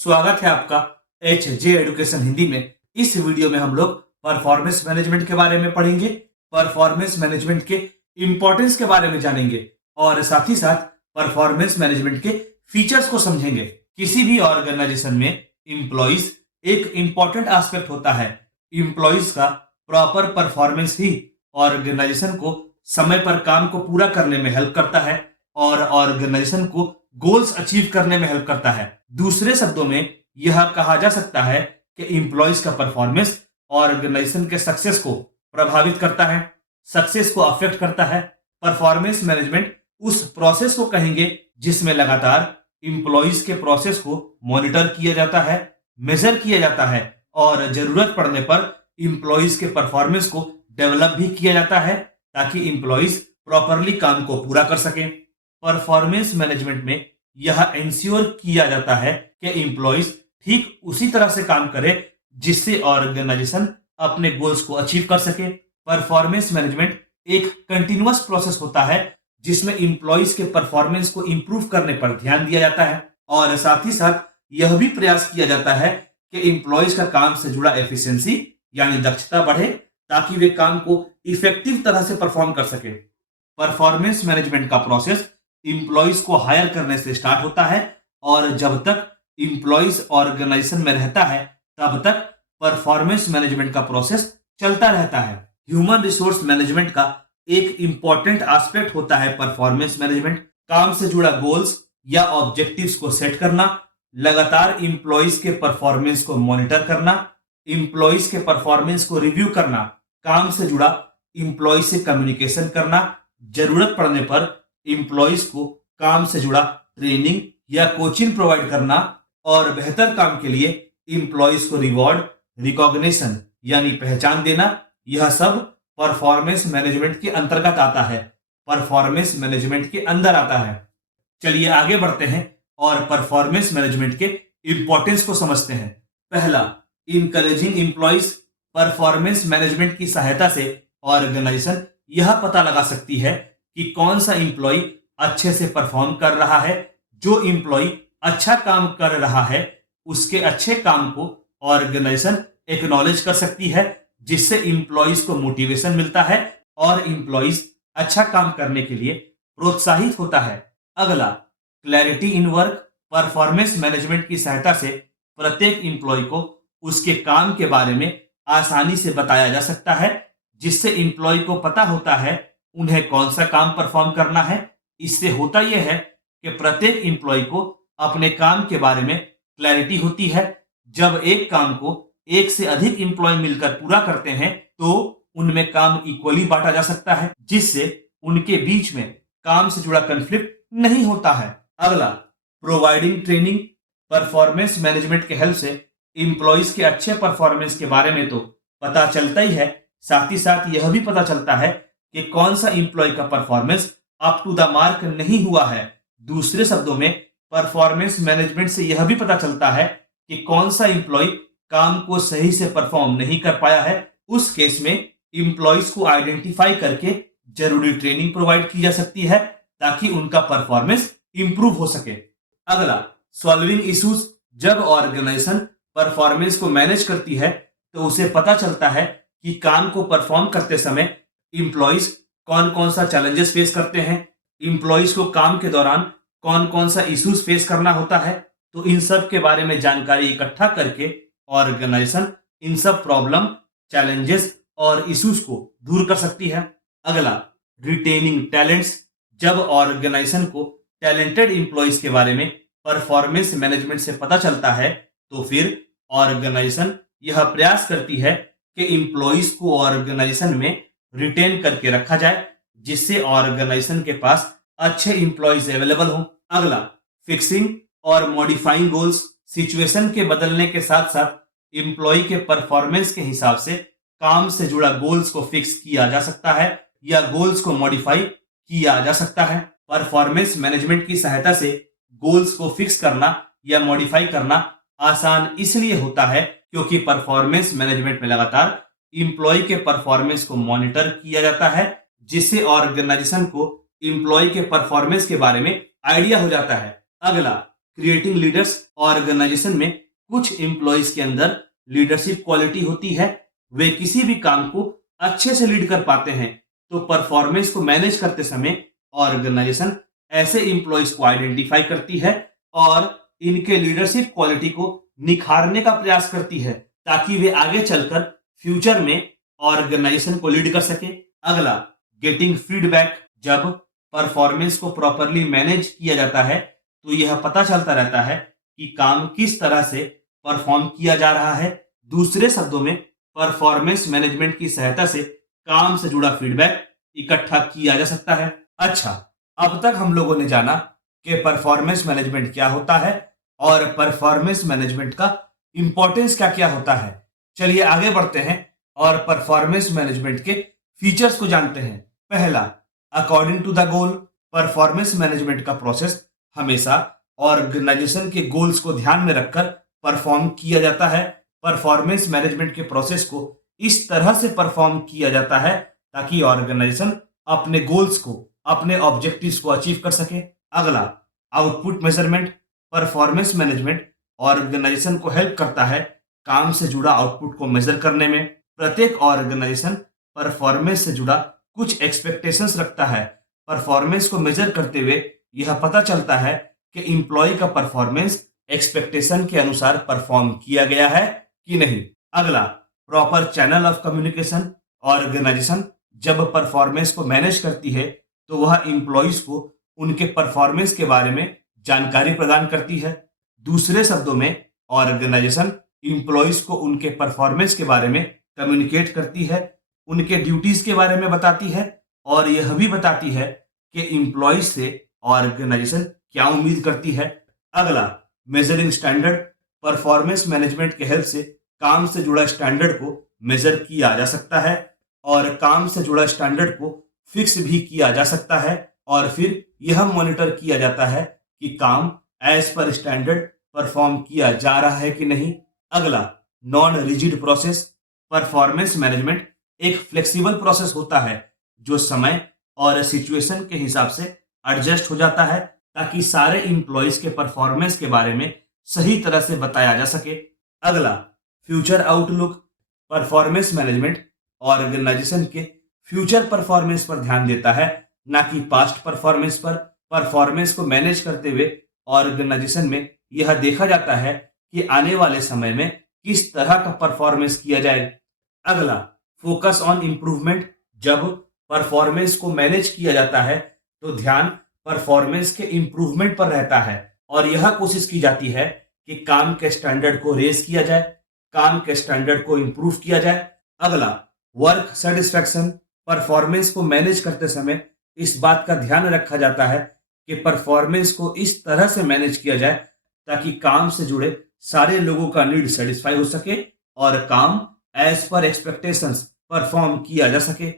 स्वागत है आपका एच जे एडुकेशन हिंदी में। इस वीडियो में हम लोग परफॉर्मेंस मैनेजमेंट के बारे में पढ़ेंगे, परफॉर्मेंस मैनेजमेंट के इंपॉर्टेंस के बारे में जानेंगे और साथ ही साथ परफॉर्मेंस मैनेजमेंट के फीचर्स को समझेंगे। किसी भी ऑर्गेनाइजेशन में इम्प्लॉइज एक इंपॉर्टेंट एस्पेक्ट होता है। इम्प्लॉइज का प्रॉपर परफॉर्मेंस ही ऑर्गेनाइजेशन को समय पर काम को पूरा करने में हेल्प करता है और ऑर्गेनाइजेशन को गोल्स अचीव करने में हेल्प करता है। दूसरे शब्दों में यह कहा जा सकता है कि एम्प्लॉइज का परफॉर्मेंस ऑर्गेनाइजेशन के सक्सेस को प्रभावित करता है, सक्सेस को अफेक्ट करता है। परफॉर्मेंस मैनेजमेंट उस प्रोसेस को कहेंगे जिसमें लगातार एम्प्लॉइज के प्रोसेस को मॉनिटर किया जाता है, मेजर किया जाता है और जरूरत पड़ने पर एम्प्लॉइज के परफॉर्मेंस को डेवलप भी किया जाता है ताकि एम्प्लॉइज प्रॉपरली काम को पूरा कर सकें। परफॉर्मेंस मैनेजमेंट में यह इंश्योर किया जाता है कि एम्प्लॉइज ठीक उसी तरह से काम करे जिससे ऑर्गेनाइजेशन अपने गोल्स को अचीव कर सके। परफॉर्मेंस मैनेजमेंट एक कंटिन्यूअस प्रोसेस होता है जिसमें एम्प्लॉइज के परफॉर्मेंस को इंप्रूव करने पर ध्यान दिया जाता है और साथ ही साथ यह भी प्रयास किया जाता है कि एम्प्लॉइज का काम से जुड़ा एफिशिएंसी यानी दक्षता बढ़े ताकि वे काम को इफेक्टिव तरह से परफॉर्म कर सके। परफॉर्मेंस मैनेजमेंट का प्रोसेस एम्प्लॉइज को हायर करने से स्टार्ट होता है और जब तक एम्प्लॉइज ऑर्गेनाइजेशन में रहता है तब तक परफॉर्मेंस मैनेजमेंट का प्रोसेस चलता रहता है। ह्यूमन रिसोर्स मैनेजमेंट का एक इंपॉर्टेंट एस्पेक्ट होता है परफॉर्मेंस मैनेजमेंट। काम से जुड़ा गोल्स या ऑब्जेक्टिव्स को सेट करना, लगातार एम्प्लॉइज के परफॉर्मेंस को मॉनिटर करना, एम्प्लॉइज के परफॉर्मेंस को रिव्यू करना, काम से जुड़ा एम्प्लॉइज से कम्युनिकेशन करना, जरूरत पड़ने पर एम्प्लॉइज को काम से जुड़ा ट्रेनिंग या कोचिंग प्रोवाइड करना और बेहतर काम के लिए एम्प्लॉइज को रिवॉर्ड, रिकॉग्निशन यानी पहचान देना, यह सब परफॉर्मेंस मैनेजमेंट के अंतर्गत आता है, परफॉर्मेंस मैनेजमेंट के अंदर आता है। चलिए आगे बढ़ते हैं और परफॉर्मेंस मैनेजमेंट के इंपॉर्टेंस को समझते हैं। पहला, इनकरेजिंग एम्प्लॉइज। परफॉर्मेंस मैनेजमेंट की सहायता से ऑर्गेनाइजेशन यह पता लगा सकती है कि कौन सा एम्प्लॉय अच्छे से परफॉर्म कर रहा है। जो एम्प्लॉय अच्छा काम कर रहा है उसके अच्छे काम को ऑर्गेनाइजेशन एक्नॉलेज कर सकती है जिससे एम्प्लॉइज को मोटिवेशन मिलता है और एम्प्लॉइज अच्छा काम करने के लिए प्रोत्साहित होता है। अगला, clarity in work. Performance management की सहायता से प्रत्येक एम्प्लॉय को उसके काम के बारे में आसानी से बताया जा सकता है जिससे एम्प्लॉय को पता होता है उन्हें कौन सा काम परफॉर्म करना है। इससे होता यह है कि प्रत्येक एम्प्लॉय को अपने काम के बारे में क्लैरिटी होती है। जब एक काम को एक से अधिक एम्प्लॉय मिलकर पूरा करते हैं तो उनमें काम इक्वली बांटा जा सकता है जिससे उनके बीच में काम से जुड़ा कन्फ्लिक्ट नहीं होता है। अगला, प्रोवाइडिंग ट्रेनिंग। परफॉर्मेंस मैनेजमेंट के हेल्प से एम्प्लॉइज के अच्छे परफॉर्मेंस के बारे में तो पता चलता ही है, साथ ही साथ यह भी पता चलता है कि कौन सा एम्प्लॉय का performance up to the mark नहीं हुआ है। दूसरे शब्दों में परफॉर्मेंस मैनेजमेंट से यह भी पता चलता है कि कौन सा एम्प्लॉय काम को सही से परफॉर्म नहीं कर पाया है। उस केस में एम्प्लॉइज को आइडेंटिफाई करके जरूरी ट्रेनिंग प्रोवाइड की जा सकती है ताकि उनका परफॉर्मेंस इंप्रूव हो सके। अगला, सॉल्विंग इश्यूज। जब ऑर्गेनाइजेशन परफॉर्मेंस को मैनेज करती है तो उसे पता चलता है कि काम को परफॉर्म करते समय एम्प्लॉइज कौन कौन सा चैलेंजेस फेस करते हैं, एम्प्लॉइज को काम के दौरान कौन कौन सा इश्यूज फेस करना होता है। तो इन सब के बारे में जानकारी इकट्ठा करके ऑर्गेनाइजेशन इन सब प्रॉब्लम, चैलेंजेस और इश्यूज को दूर कर सकती है। अगला, रिटेनिंग टैलेंट्स। जब ऑर्गेनाइजेशन को टैलेंटेड एम्प्लॉइज के बारे में परफॉर्मेंस मैनेजमेंट से पता चलता है तो फिर ऑर्गेनाइजेशन यह प्रयास करती है कि एम्प्लॉइज को ऑर्गेनाइजेशन में रिटेन करके रखा जाए जिससे ऑर्गेनाइजेशन के पास अच्छे एम्प्लॉइज अवेलेबल हों। अगला, फिक्सिंग और मॉडिफाइंग गोल्स। सिचुएशन के बदलने के साथ साथ एम्प्लॉय के परफॉर्मेंस के हिसाब से काम से जुड़ा गोल्स को फिक्स किया जा सकता है या गोल्स को मॉडिफाई किया जा सकता है। परफॉर्मेंस मैनेजमेंट की सहायता से गोल्स को फिक्स करना या मॉडिफाई करना आसान इसलिए होता है क्योंकि परफॉर्मेंस मैनेजमेंट में लगातार एम्प्लॉय के परफॉर्मेंस को मॉनिटर किया जाता है जिससे ऑर्गेनाइजेशन को एम्प्लॉय के परफॉर्मेंस के बारे में आइडिया हो जाता है। अगला, क्रिएटिंग लीडर्स। ऑर्गेनाइजेशन में कुछ एम्प्लॉयज के अंदर लीडरशिप क्वालिटी होती है, वे किसी भी काम को अच्छे से लीड कर पाते हैं। तो परफॉर्मेंस को मैनेज करते समय ऑर्गेनाइजेशन ऐसे एम्प्लॉयज को आइडेंटिफाई करती है और इनके लीडरशिप क्वालिटी को निखारने का प्रयास करती है, ताकि वे आगे चलकर फ्यूचर में ऑर्गेनाइजेशन को लीड कर सके। अगला, गेटिंग फीडबैक। जब परफॉर्मेंस को प्रॉपरली मैनेज किया जाता है तो यह पता चलता रहता है कि काम किस तरह से परफॉर्म किया जा रहा है। दूसरे शब्दों में, परफॉर्मेंस मैनेजमेंट की सहायता से काम से जुड़ा फीडबैक इकट्ठा किया जा सकता है। अच्छा, अब तक हम लोगों ने जाना कि परफॉर्मेंस मैनेजमेंट क्या होता है और परफॉर्मेंस मैनेजमेंट का इंपॉर्टेंस क्या क्या होता है। चलिए आगे बढ़ते हैं और परफॉर्मेंस मैनेजमेंट के फीचर्स को जानते हैं। पहला, according to the goal. Performance management का प्रोसेस हमेशा ऑर्गेनाइजेशन के गोल्स को ध्यान में रखकर परफॉर्म किया जाता है। परफॉर्मेंस मैनेजमेंट के प्रोसेस को इस तरह से परफॉर्म किया जाता है ताकि ऑर्गेनाइजेशन अपने गोल्स को, अपने ऑब्जेक्टिव्स को अचीव कर सके। अगला, output measurement. Performance management organization को हेल्प करता है काम से जुड़ा आउटपुट को मेजर करने में। प्रत्येक ऑर्गेनाइजेशन परफॉर्मेंस से जुड़ा कुछ एक्सपेक्टेशंस रखता है। परफॉर्मेंस को मेजर करते हुए यह पता चलता है कि एम्प्लॉय का परफॉर्मेंस एक्सपेक्टेशन के अनुसार परफॉर्म किया गया है कि नहीं। अगला, proper channel of communication. Organization जब परफॉर्मेंस को मैनेज करती है तो वह एम्प्लॉयज को उनके परफॉर्मेंस के बारे में जानकारी प्रदान करती है। दूसरे शब्दों में, ऑर्गेनाइजेशन एम्प्लॉयज को उनके परफॉर्मेंस के बारे में कम्युनिकेट करती है, उनके ड्यूटीज के बारे में बताती है और यह भी बताती है कि एम्प्लॉयज से ऑर्गेनाइजेशन क्या उम्मीद करती है। अगला, मेजरिंग स्टैंडर्ड। परफॉर्मेंस मैनेजमेंट के हेल्प से काम से जुड़ा स्टैंडर्ड को मेजर किया जा सकता है और काम से जुड़ा स्टैंडर्ड को फिक्स भी किया जा सकता है और फिर यह मॉनिटर किया जाता है कि काम एज पर स्टैंडर्ड परफॉर्म किया जा रहा है कि नहीं। अगला, non rigid process. Performance management एक फ्लेक्सिबल प्रोसेस होता है जो समय और सिचुएशन के हिसाब से एडजस्ट हो जाता है ताकि सारे एम्प्लॉयज के परफॉर्मेंस के बारे में सही तरह से बताया जा सके। अगला, future outlook. Performance management organization के फ्यूचर परफॉर्मेंस पर ध्यान देता है, ना कि पास्ट परफॉर्मेंस पर। परफॉर्मेंस को मैनेज करते हुए ऑर्गेनाइजेशन में यह देखा जाता है कि आने वाले समय में किस तरह का परफॉर्मेंस किया जाए। अगला, फोकस ऑन इम्प्रूवमेंट। जब परफॉर्मेंस को मैनेज किया जाता है तो ध्यान परफॉर्मेंस के इम्प्रूवमेंट पर रहता है और यह कोशिश की जाती है कि काम के स्टैंडर्ड को रेज किया जाए, काम के स्टैंडर्ड को इम्प्रूव किया जाए। अगला, वर्क सेटिस्फैक्शन। परफॉर्मेंस को मैनेज करते समय इस बात का ध्यान रखा जाता है कि परफॉर्मेंस को इस तरह से मैनेज किया जाए ताकि काम से जुड़े सारे लोगों का नीड सेटिस्फाई हो सके और काम एज पर एक्सपेक्टेशंस परफॉर्म किया जा सके।